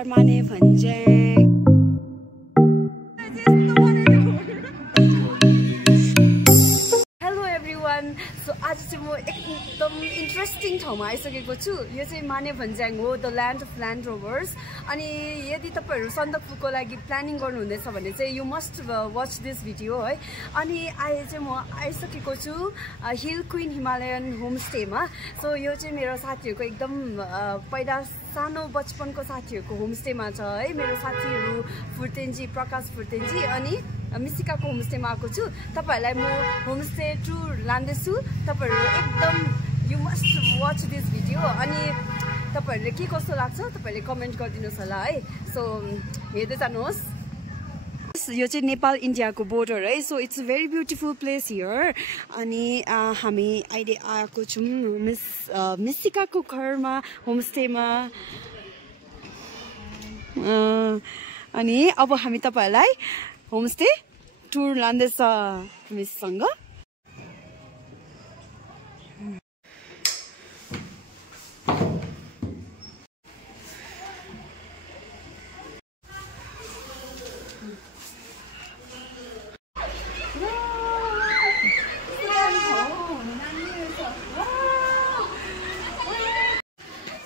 are Mane Bhanjang. Hello everyone. So आज चाहिँ म एकदम इन्ट्रेस्टिङ ठाउँमा आइसकेको छु. यो चाहिँ माने भन्ज्याङ हो, the land of land Rovers. अनि यदि तपाईहरु सन्दकपुरको लागि प्लानिङ गर्नुहुँदैछ भने चाहिँ you must watch this video है. अनि अहिले चाहिँ म आइसकेको छु हिल क्वीन हिमालयन होमस्टेमा. सो यो चाहिँ मेरो साथीहरुको एकदम पहिला सानो बचपनको साथीहरुको होमस्टेमा छ है. मेरो साथीहरु फुर्तेन्जी, प्रकाश फुर्तेन्जी अनि मिसिकाको होमस्टेमा आएको छु. तपाईहरुलाई म होमस्टे टुर लान्दैछु. तपाईहरु एकदम you must watch this video. अनि तपाईहरुले के कस्तो लाग्छ तपाईहरुले कमेन्ट गरिदिनुस् होला है. सो हेर्दै जानुहोस्. यो चाहिँ नेपाल इन्डियाको बोर्डर है. So it's a very beautiful place here. अनि हामी अहिले आएको छौँ मिसिकाको घरमा होमस्टेमा. अनि अब हामी तपाईहरुलाई होमस्टे टुर लाँदैछ मिससँग.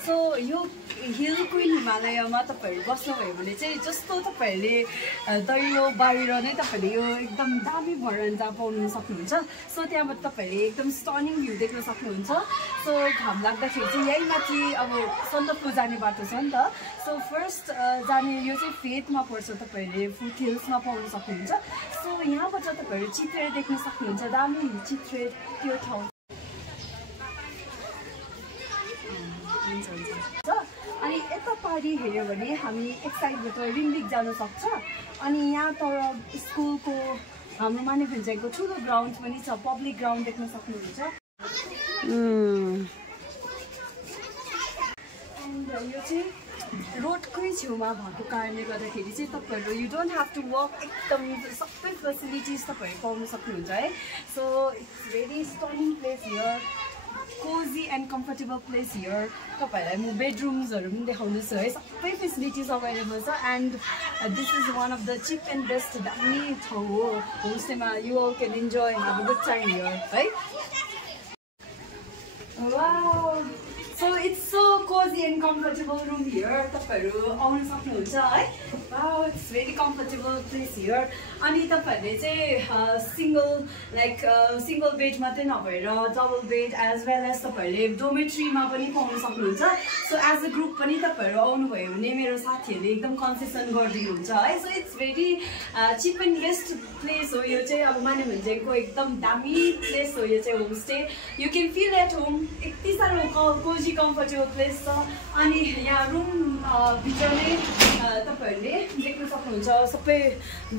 सो यो हिल क्वीन हिमालयमा तपाईहरु बस्नुभयो भने चाहिँ जस्तो तपाईहरुले दैलो बाहिर नै तपाईहरुले यो एकदम दामी भरन्डा पाउन सक्नुहुन्छ. सो त्यहाँबाट तपाईहरुले एकदम स्टनिङ भ्यू देख्न सक्नुहुन्छ. सो घाम लाग्दाखेरि चाहिँ यही माथि अब सन्दकपू जाने बाटो छ नि त. सो फर्स्ट जाने यो चाहिँ फेदमा पर्छ. तपाईहरुले फुट हिल्समा पाउन सक्नुहुन्छ. सो यहाँबाट तपाईहरु चित्रे देख्न सक्नुहुन्छ. दामी चित्रे त्यो ठाउँ. अनि यता पारी हेऱ्यो भने हामी एक साइडबाट रिम्बिक जान सक्छ. अनि यहाँ तर स्कुलको हाम्रो माने भन्ज्याङको ठुलो ग्राउन्ड पनि छ, पब्लिक ग्राउन्ड देख्न सक्नुहुन्छ. एन्ड यो चाहिँ रोडकै छेउमा भएको कारणले गर्दाखेरि चाहिँ तपाईहरु you don't have to walk. एकदम सबै फेसिलिटिज तपाईहरु पाउन सक्नुहुन्छ है. So it's very stunning place here, cozy and comfortable place here. तपाईहरुलाई म बेडरुम्सहरु पनि देखाउँदैछु है. सबै फेसिलिटिज अवेलेबल छ. And this is one of the cheap and best दामी ठाउँ हो होमस्टेमा. You all can enjoy, have a good time here है. Wow, so it's so cozy and comfortable room here. तपाईहरु आउन सक्नुहुन्छ है. Wow, it's very comfortable place here. अनि तपाईहरुले चाहिँ सिंगल बेड मात्रै नभएर double bed as well as तपाईहरुले डोमेट्रीमा पनि पाउन सक्नुहुन्छ. सो एज अ ग्रुप पनि तपाईहरु आउनुभयो भने मेरो साथीहरुले एकदम कन्सेसन गरिदिनुहुन्छ है. So it's very cheap and best place हो यो चाहिँ. अब माने भन्ज्याङको एकदम दामी प्लेस हो यो चाहिँ homestay. You can feel at home. यति साह्रो कोजी कम्फर्टेबल प्लेस छ. अनि यहाँ रुम भित्र नै तपाईहरुले देख्न सक्नुहुन्छ. सबै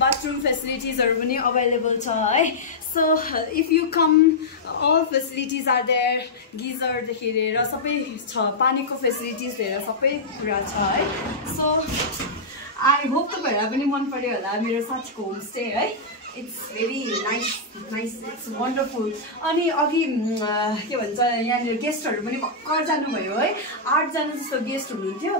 बाथरुम फेसिलिटिजहरु पनि अवेलेबल छ है. So if you come all facilities are there. गिजरदेखि लिएर सबै छ. पानीको फेसिलिटिज लिएर सबै कुरा छ है. सो आई होप तपाईहरुलाई पनि मन पर्यो होला मेरो साथीको होमस्टे है. It's very nice, it's wonderful. अनि अघि के भन्छ यहाँनिर गेस्टहरू पनि भर्खर जानुभयो है. 8 जना जस्तो गेस्ट हुनुहुन्थ्यो.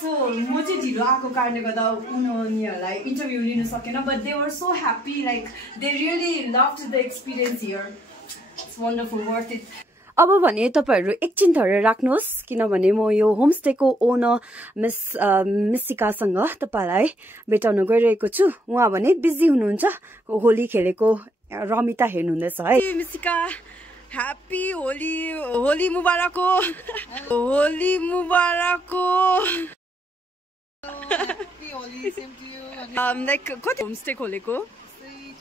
सो म चाहिँ ढिलो आएको कारणले गर्दा उनीहरूलाई इन्टरभ्यू लिनु सकेन. But they were so happy, like they really loved the experience here. It's wonderful, worth it. अब भने तपाईहरु एकछिन धरेर राख्नुहोस्, किनभने म यो होमस्टेको ओनर मिसिकासँग तपाईहरुलाई भेटाउन गइरहेको छु. उहाँ भने बिजी हुनुहुन्छ, होली खेलेको रमिता हेर्नुहुँदैछ है. मिसिका, ह्याप्पी होली. होली मुबारक हो. होली मुबारक हो. लाइक कति होमस्टे खोलेको?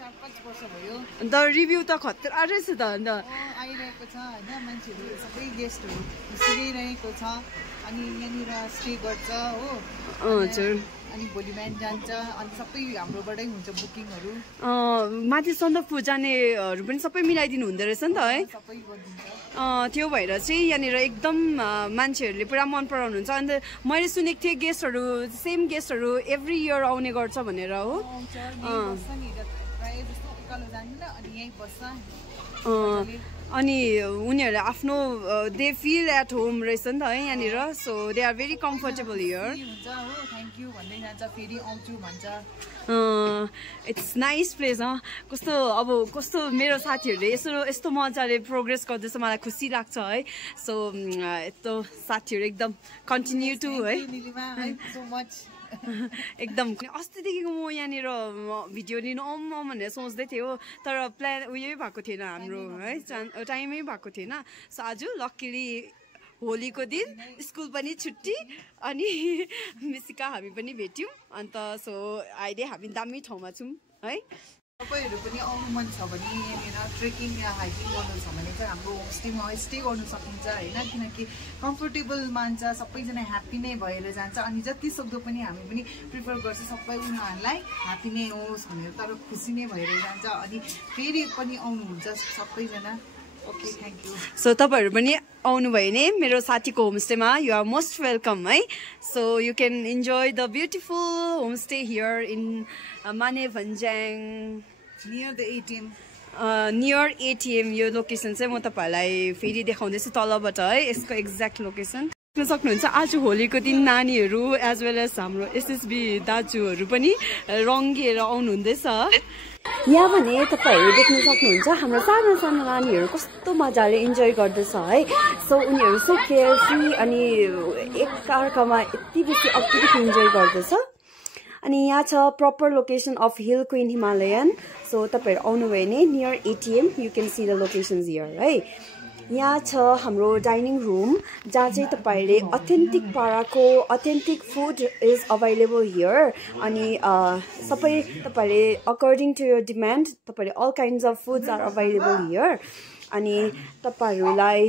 4-5 वर्ष भयो. अन्त रिभ्यू त खतरा रहेछ त. अन्त आइरहेको छ हैन, मान्छेहरू सबै गेस्टहरू बसिरहेको छ. अनि यहाँनिर स्टे गर्छ हो. हजुर. अनि भोलि बिहान जान्छ. अनि सबै हाम्रोबाटै हुन्छ बुकिङहरू. माथि सन्दकपू जानेहरू पनि सबै मिलाइदिनु हुँदो रहेछ नि त है. सबै गरिदिन्छ. त्यो भएर चाहिँ यहाँनिर एकदम मान्छेहरूले पुरा मन पराउनुहुन्छ. अन्त मैले सुनेको थिएँ गेस्टहरू, सेम गेस्टहरू एभ्री इयर आउने गर्छ भनेर हो. अनि उनीहरुले आफ्नो दे फिल एट होम रहेछ नि त है यहाँनिर so they are very comfortable here हुन्छ हो थ्यांक यू भन्दै जान्छ फेरि आउँछु भन्छ इट्स नाइस प्लेस कस्तो अब कस्तो मेरो साथीहरुले यस्तो मजाले प्रोग्रेस गर्दैछ मलाई खुसी लाग्छ है सो यस्तो साथीहरु एकदम कन्टिन्यू टु है सो मच एकदम अस्तिदेखिको म यहाँनिर भिडियो लिनु आउँ भनेर सोच्दै थियो तर प्लान उयो भएको थिएन हाम्रो है टाइमै भएको थिएन सो आज लक्कीली होलीको दिन स्कुल पनि छुट्टी अनि मिसिका हामी पनि भेट्यौँ अन्त सो अहिले हामी दामी ठाउँमा छौँ है तपाईहरु पनि आउनु मन छ भने यहाँनिर ट्रेकिङ या हाइकिङ गर्नु छ भने चाहिँ हाम्रो होमस्टेमा स्टे गर्नु सकिन्छ हैन किनकि कम्फर्टेबल मान्छ सबैजना ह्याप्पी नै भएर जान्छ अनि जति सक्दो पनि हामी पनि प्रिफर गर्छ सबै उनीहरुलाई ह्याप्पी नै होस् भनेर तर खुसी नै भएर जान्छ अनि फेरि पनि आउनुहुन्छ सबैजना ओके थ्यांक यू सो तपाईहरु पनि आउनु भयो भने मेरो साथीको होमस्टेमा यु आर मोस्ट वेलकम है so you can enjoy the beautiful homestay here in Manebhanjyang near the ATM near ATM यो लोकेसन चाहिँ म तपाईहरुलाई फेरि देखाउँदैछु तलबाट है यसको एक्ज्याक्ट लोकेसन देख्न सक्नुहुन्छ आज होलीको दिन नानीहरु एज वेल एज हाम्रो एसएसबी दाजुहरु पनि रंगिएर आउनुहुँदैछ यहाँ भने तपाईहरु देख्न सक्नुहुन्छ हाम्रो सानो सानो नानीहरु कस्तो मजाले इन्जोय गर्दैछ है सो उनीहरु सो केयरफ्री अनि एकअर्कामा यति बेसी एक्टिभिटी इन्जोय गर्दैछ अनि यहाँ छ proper location of hill queen Himalayan so तपाईहरु आउनु भयो भने near ATM you can see the locations here है यहाँ छ हाम्रो डाइनिङ रुम जहाँ चाहिँ तपाईहरुले अथेन्टिक पाराको authentic food is available here अनि सबै तपाईहरुले अकर्डिङ टु योर डिमान्ड तपाईहरुले all kinds of foods are available here अनि तपाईहरुलाई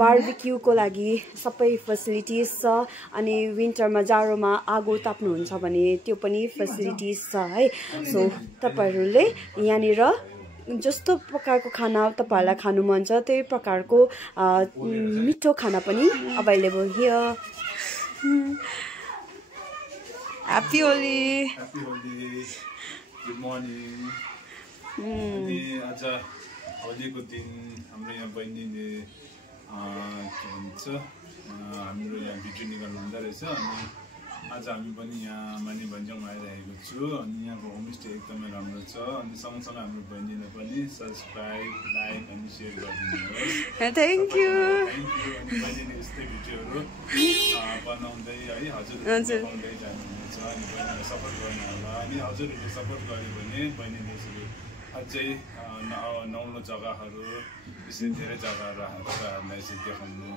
बारबिक्यूको लागि सबै फेसिलिटिज छ अनि विन्टरमा जाडोमा आगो ताप्नुहुन्छ भने त्यो पनि फेसिलिटिज छ है सो तपाईहरुले यहाँनिर जस्तो प्रकारको खाना तपाईहरुलाई खानु मन छ त्यही प्रकारको मिठो खाना पनि available here happy Holi good morning आज होलीको दिन हाम्रो यहाँ बहिनीले के भन्छ हाम्रो यहाँ भिडियो निकाल्नु हुँदो रहेछ अनि आज हामी पनि यहाँ मानेभन्ज्याङमा आइरहेको छु अनि यहाँको होमस्टे एकदमै राम्रो छ अनि सँगसँगै हाम्रो बहिनीले पनि सब्सक्राइब लाइक अनि सेयर गरिदिनुहोस् थ्यांक यू अनि बहिनीले यस्तै भिडियोहरू बनाउँदै है हजुरहरूले बनाउँदै जानुहुन्छ अनि बहिनीलाई सपोर्ट गर्नु होला अनि हजुरहरूले सपोर्ट गर्यो भने बहिनीले यसरी अझै नौलो जग्गाहरू यसरी धेरै जग्गाहरू तपाईँहरूलाई यसरी देखाउनु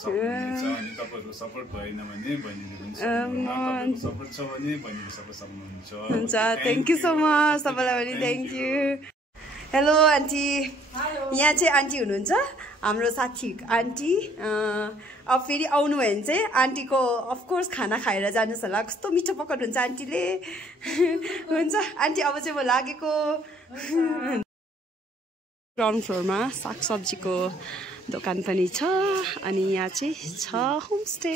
सक्नुहुन्छ अनि तपाईहरुको सपोर्ट भएन भने बहिनीले पनि सक्नुहुन्छ सपोर्ट छ भने बहिनीले सपोर्ट सक्नुहुन्छ हुन्छ थ्यांक यू सो मच तपाईलाई पनि थ्यांक यू हेलो आन्टी यहाँ चाहिँ आन्टी हुनुहुन्छ हाम्रो साथी आन्टी अब फेरि आउनु भयो भने चाहिँ आन्टीको अफकोर्स खाना खाएर जानुहोस् होला कस्तो मिठो पकाउनुहुन्छ आन्टीले हुन्छ आन्टी अब चाहिँ म लागेको ग्राउन्ड फ्लोरमा सागसब्जीको दोकान पनि छ अनि यहाँ चाहिँ छ होमस्टे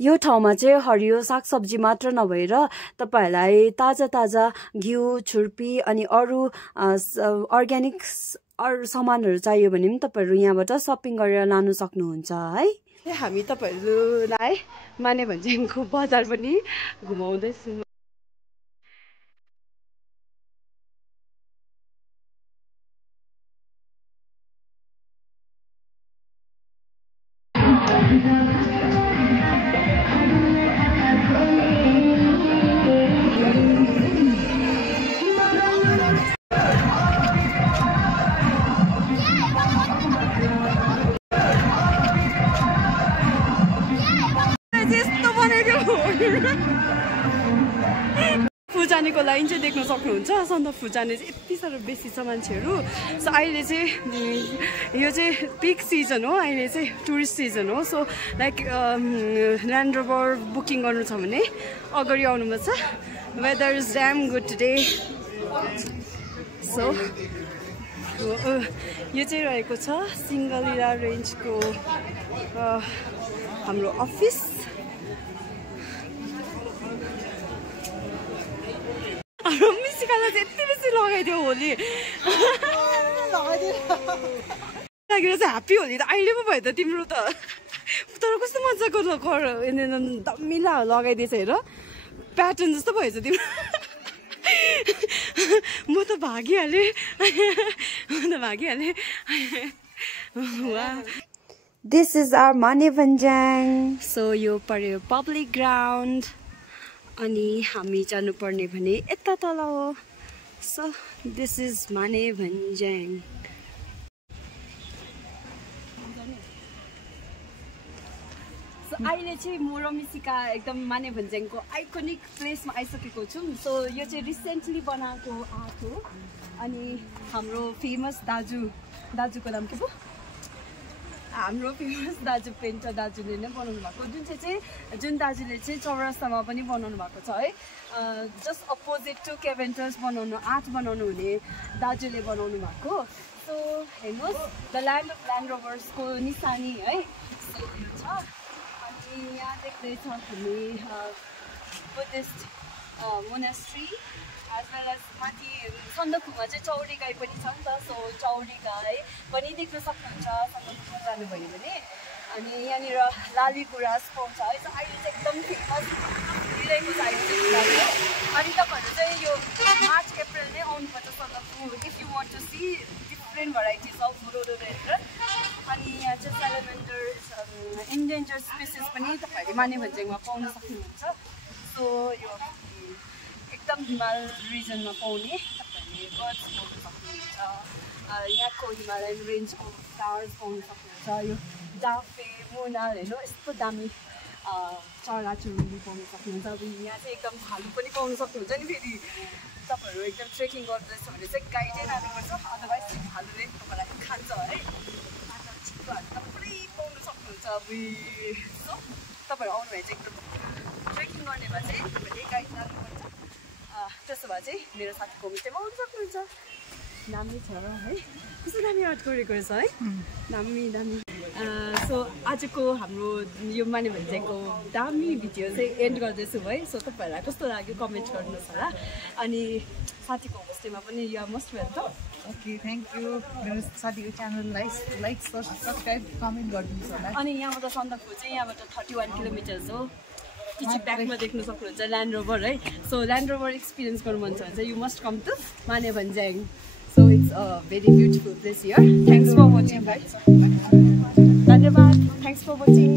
यो ठाउँमा चाहिँ हरियो सागसब्जी मात्र नभएर तपाईहरुलाई ताजा ताजा घिउ छुर्पी अनि अरू अर्ग्यानिक सामानहरू चाहियो भने पनि तपाईहरु यहाँबाट शपिङ गरेर लानु सक्नुहुन्छ है हामी तपाईहरुलाई मानेभन्ज्याङको बजार पनि घुमाउँदैछु फुजानेको लाइन चाहिँ देख्न सक्नुहुन्छ सन्दकफू जाने चाहिँ यति साह्रो बेसी छ मान्छेहरू सो अहिले चाहिँ यो चाहिँ पिक सिजन हो अहिले चाहिँ टुरिस्ट सिजन हो so like land rover booking गर्नु छ भने अगाडि आउनुपर्छ weather is damn good today so यो चाहिँ रहेको छ सिङ्गलिला रेन्जको हाम्रो अफिस हाम्रो मिसिकालाई मलाई चाहिँ यति बेसी लगाइदियो होली लागेर चाहिँ ह्याप्पी होली त अहिले पो भयो त तिम्रो त तर कस्तो मजाको दमिला लगाइदिएछ हेर प्याटर्न जस्तो भएछ तिम्रो म त भागिहालेँ This is our Mane Bhanjang. So यो पर्यो पब्लिक ग्राउन्ड अनि हामी जानुपर्ने भने यता तल हो. So this is Mane Bhanjang. So अहिले चाहिँ म रमिसिका एकदम माने भन्ज्याङको आइकोनिक प्लेसमा आइसकेको छु. सो यो चाहिँ रिसेन्टली बनाएको आर्ट हो अनि हाम्रो फेमस दाजुको नाम के पो हाम्रो फेमस दाजु पेन्टर दाजुले नै बनाउनु भएको जुन दाजुले चाहिँ चौरास्तामा पनि बनाउनु भएको छ है. Just opposite to Keventers art बनाउनु हुने दाजुले बनाउनु भएको. सो हेर्नुहोस् द ल्यान्ड अफ ल्यान्ड रोभर्सको निशानी है. सो यो छ अनि यहाँ देख्दैछ हामी Buddhist monastery as well as माथि सन्दकपुरमा चाहिँ चौरी गाई पनि छ नि त. सो चौरी गाई पनि देख्न सक्नुहुन्छ सन्दकपुरमा जानुभयो भने. अनि यहाँनिर लाली गुराँस पाउँछ है. सो अहिले चाहिँ एकदम फेमस भइरहेको छ अहिले. अनि तपाईँहरू चाहिँ यो मार्च अप्रिल नै आउनुपर्छ Sandakphu if you want to see different varieties of rhododendron. अनि यहाँ चाहिँ सेलेमेन्डर्स इन्डेन्जर स्पिसिस पनि तपाईँहरूले माने भन्ज्याङमा पाउन सक्नुहुन्छ. सो यो एकदम हिमाल रिजनमा पाउने तपाईँहरूले बर्ड्स पाउन सक्नुहुन्छ. यहाँको हिमालयन रेन्जको फ्लावर्स पाउन सक्नुहुन्छ. यो डाफे मुनाल हेर्नु यस्तो दामी चराचुरुङ्गी पाउन सक्नुहुन्छ. अब यहाँ चाहिँ एकदम भालु पनि पाउन सक्नुहुन्छ नि. फेरि तपाईँहरू एकदम ट्रेकिङ गर्दैछ भने चाहिँ गाइडै लानुपर्छ अदरवाइज भालुले तपाईँलाई खान्छ है. चित्तुहरू त पुरै पाउन सक्नुहुन्छ. सो तपाईँहरू आउनुभयो चाहिँ एकदम ट्रेकिङ गर्ने भए चाहिँ तपाईँहरूले गाइड लानुपर्छ. त्यसो भए चाहिँ मेरो साथीको होमस्टेमा आउनु सक्नुहुन्छ. दामी छ है. कस्तो दामी आर्ट गरेको रहेछ है. दामी. सो आजको हाम्रो यो माने भन्ज्याङको दामी भिडियो चाहिँ एन्ड गर्दैछु है. सो तपाईँहरूलाई कस्तो लाग्यो कमेन्ट गर्नुहोस् होला. अनि साथीको होमस्टेमा पनि you are most welcome. Okay thank you. मेरो साथीको च्यानललाई लाइक सब्सक्राइब कमेन्ट गरिदिनुहोस् होला. अनि यहाँबाट सन्दकपुर चाहिँ यहाँबाट 31 किलोमिटर्स हो. पछि ब्याकमा देख्न सक्नुहुन्छ ल्यान्ड रोभर है. सो ल्यान्ड रोभर एक्सपिरियन्स गर्नु मन छ भने चाहिँ you must come to Maney Bhanjyang. So it's a very beautiful place here. Thanks for watching guys. धन्यवाद. Thanks for watching.